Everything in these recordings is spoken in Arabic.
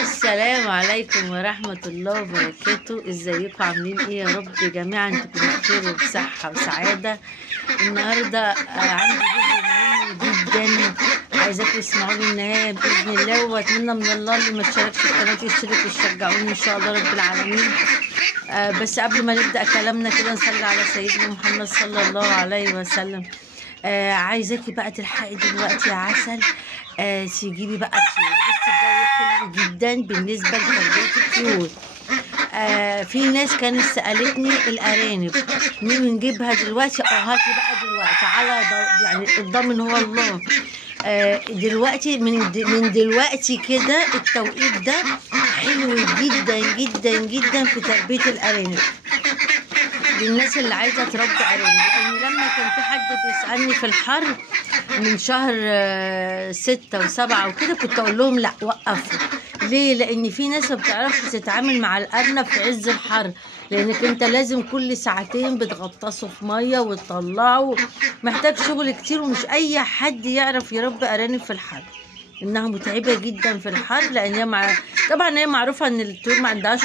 السلام عليكم ورحمة الله وبركاته. ازيكم عاملين ايه؟ يا رب جميعا تكونوا بخير وبصحة وسعادة. النهاردة عندي فيديو مهم جدا عايزاكم تسمعوا لي النهاية بإذن الله، واتمنى من الله اللي ما اشتركش في قناتي يشترك ويشجعوني ان شاء الله رب العالمين. بس قبل ما نبدأ كلامنا كده نصلي على سيدنا محمد صلى الله عليه وسلم. عايزاكي بقى تلحقي دلوقتي يا عسل، تجيبي بقى طيور. بصي الجو حلو جدا بالنسبه لتربيه الطيور. في ناس كانت سالتني الارانب مين نجيبها دلوقتي، هاتي بقى دلوقتي على يعني الضامن هو الله. دلوقتي من دلوقتي كده التوقيت ده حلو جدا جدا جدا في تربيه الارانب للناس اللي عايزه تربي ارانب. لان لما كان في حد بيسالني في الحر من شهر 6 و7 وكده كنت اقول لهم لا وقفوا. ليه؟ لان في ناس ما بتعرفش تتعامل مع الارنب في عز الحر، لانك انت لازم كل ساعتين بتغطسه في ميه وتطلعه، محتاج شغل كتير، ومش اي حد يعرف يربي ارانب في الحر، انها متعبه جدا في الحر. لان هي طبعا هي معروفه ان الطيور ما عندهاش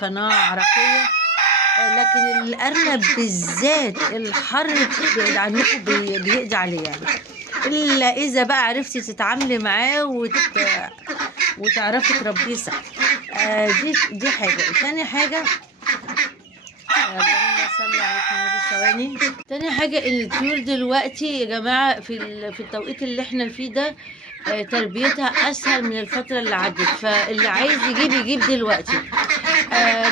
قناه عرقيه، لكن الارنب بالذات الحر بيقعد عنكم بيقضي عليه يعني، الا اذا بقى عرفتي تتعاملي معاه وتعرفي تربيه صح. دي حاجه. تاني حاجه اللهم صل على محمد. ثواني. تاني حاجه الطيور دلوقتي يا جماعه في التوقيت اللي احنا فيه ده تربيتها اسهل من الفتره اللي عدت، فاللي عايز يجيب دلوقتي.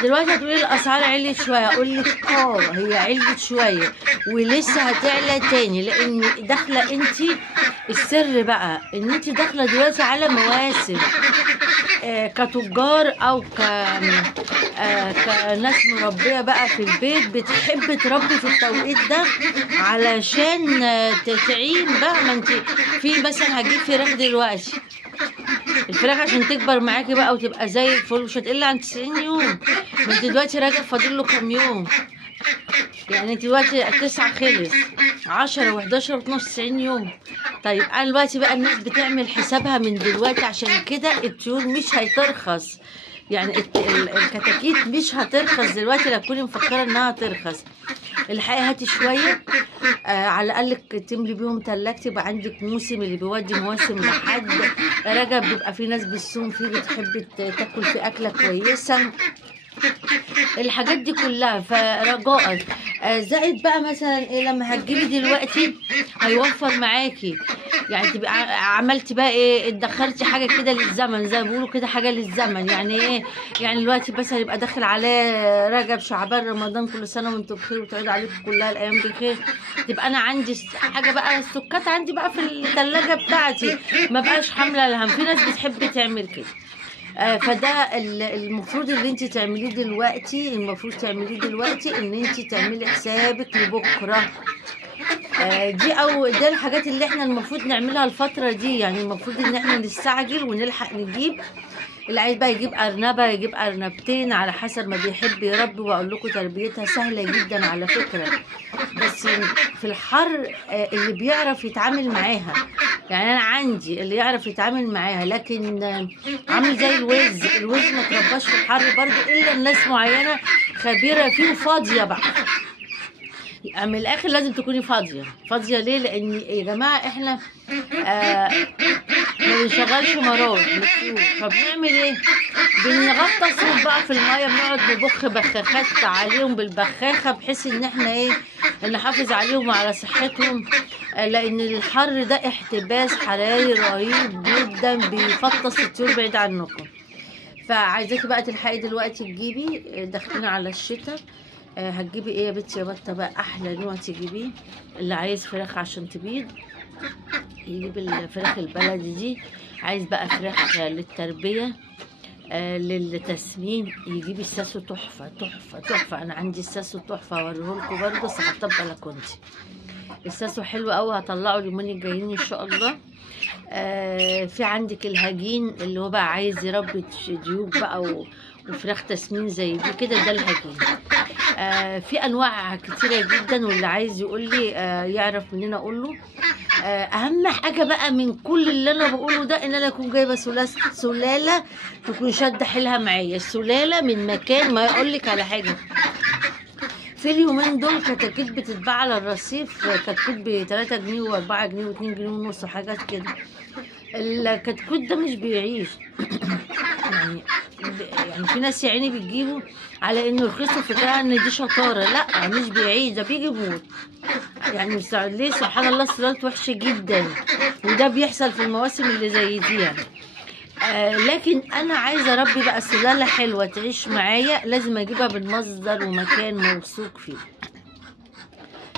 دلوقتي هتقولي الاسعار علت شويه، اقول لك هي علت شويه ولسه هتعلى تاني، لان داخله انت السر بقى ان انت داخله دلوقتي على مواسم. كتجار او كناس مربيه بقى في البيت بتحب تربي في التوقيت ده علشان تعين بقى. ما انت في مثلا هتجيب فراخ دلوقتي، الفراخ عشان تكبر معاكي بقى وتبقى زي الفل مش هتقل عن 90 يوم. ما انت دلوقتي راجع فاضل له كام يوم، يعني انت دلوقتي 9 خلص 10 و11 و12 90 يوم. طيب انا دلوقتي بقى الناس بتعمل حسابها من دلوقتي، عشان كده الطيور مش هترخص، يعني الكتاكيت مش هترخص دلوقتي. لا تكوني مفكره انها هترخص. الحقيقه هاتي شويه على الاقل تملي بيهم تلاجتي، يبقى عندك موسم. اللي بيودي مواسم لحد رجب بيبقى في ناس بتصوم فيه بتحب تاكل فيه اكله كويسه، الحاجات دي كلها. فرجاء زائد بقى مثلا ايه لما هتجيبي دلوقتي هيوفر معاكي، يعني تبقى عملتي بقى ايه، ادخرتي حاجه كده للزمن زي ما بيقولوا كده، حاجه للزمن. يعني ايه؟ يعني دلوقتي بس هيبقى داخل عليه رجب شعبان رمضان، كل سنه وانتم بخير وتعود عليكم كلها الايام بخير. تبقى انا عندي حاجه بقى السكات عندي بقى في الثلاجه بتاعتي، ما بقاش حامله الهم. في ناس بتحب تعمل كده. فده المفروض اللي انت تعمليه دلوقتي، المفروض تعمليه دلوقتي ان انت تعملي حسابك لبكره. ده الحاجات اللي احنا المفروض نعملها الفتره دي. يعني المفروض ان احنا نستعجل ونلحق نجيب. اللي عايز بقى يجيب ارنبه يجيب ارنبتين على حسب ما بيحب يربي. واقول لكم تربيتها سهله جدا على فكره، بس في الحر اللي بيعرف يتعامل معاها. يعني انا عندي اللي يعرف يتعامل معاها، لكن عامل زي الوز ما ترباش في الحر برضه الا الناس معينه خبيره فيه وفاضيه بقى. من الاخر لازم تكوني فاضيه. ليه؟ لان يا جماعه احنا ما بنشغلش مرار للطيور، فبنعمل ايه؟ بنغطسهم بقى في الميه، بنقعد نبخ بخاخات عليهم بالبخاخه بحيث ان احنا ايه نحافظ عليهم وعلى صحتهم. لان الحر ده احتباس حراري رهيب جدا بيفطس الطيور بعيد عنكم. فعايزاكي بقى تلحقي دلوقتي تجيبي، داخلين على الشتاء. هتجيبي ايه يا بنتي يا بطه بقى؟ احلى نوع تجيبيه اللي عايز فراخ عشان تبيض يجيب الفراخ البلدي دي. عايز بقى فراخ للتربيه للتسمين يجيب الساسو. تحفه. انا عندي الساسو تحفه، اوريهولكوا برضه بس حطاه في بلكونتي. الساسو حلو قوي، هطلعه اليومين الجايين ان شاء الله. في عندك الهجين اللي هو بقى عايز يربي ديوك بقى وفراخ تسمين زي دي كده، ده الهجين. في انواع كتيره جدا، واللي عايز يقول لي يعرف منين اقول له. اهم حاجه بقى من كل اللي انا بقوله ده ان انا اكون جايبه سلاله تكون شاده حيلها معايا. السلاله من مكان ما يقولك على حاجه. في اليومين دول كتاكيت بتتباع على الرصيف، كتكوت ب3 جنيه و4 جنيه و2 جنيه ونص وحاجات كده. الكتكوت ده مش بيعيش يعني في ناس يا عيني بتجيبه على انه رخيص وفكرها ان دي شطاره. لا، مش بيعيش، ده بيجي يموت. يعني ليه؟ سبحان الله، سلالته وحشه جدا، وده بيحصل في المواسم اللي زي دي يعني. لكن انا عايزه اربي بقى سلاله حلوه تعيش معايا، لازم اجيبها من مصدر ومكان موثوق فيه.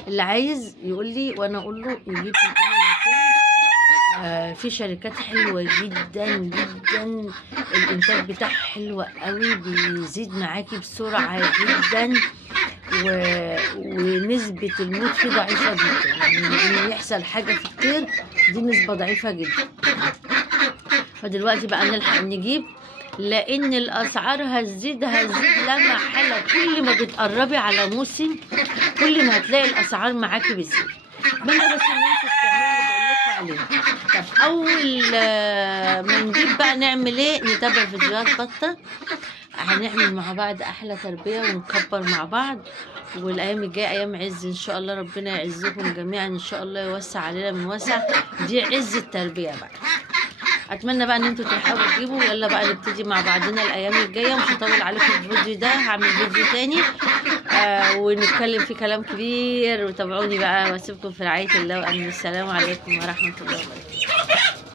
اللي عايز يقول لي وانا اقول له يجيب من اي مكان. في شركات حلوه جدا جدا، الانتاج بتاعها حلو قوي، بيزيد معاكي بسرعه جدا، ونسبه الموت فيه ضعيفه جدا. يعني ان يحصل حاجه في الطير دي نسبه ضعيفه جدا. فدلوقتي بقى نلحق نجيب، لان الاسعار هتزيد لا محاله. كل ما بتقربي على موسم كل ما هتلاقي الاسعار معاكي بتزيد. بس ان انتوا بتعملوا اللي بقول لكم عليه. طب اول ما نجيب بقى نعمل ايه؟ نتابع فيديوهات بطه، هنعمل مع بعض احلى تربيه ونكبر مع بعض. والايام الجايه ايام عز ان شاء الله، ربنا يعزكم جميعا ان شاء الله، يوسع علينا من وسع. دي عز التربيه بقى. اتمنى بقى ان انتوا تلحقوا تجيبوا. يلا بقى نبتدي مع بعضنا الايام الجايه. مش هطول عليكم الفيديو ده، هعمل فيديو تاني ونتكلم فيه كلام كبير. وتابعوني بقى واسيبكم في رعايه الله وامن. السلام عليكم ورحمه الله وبركاته.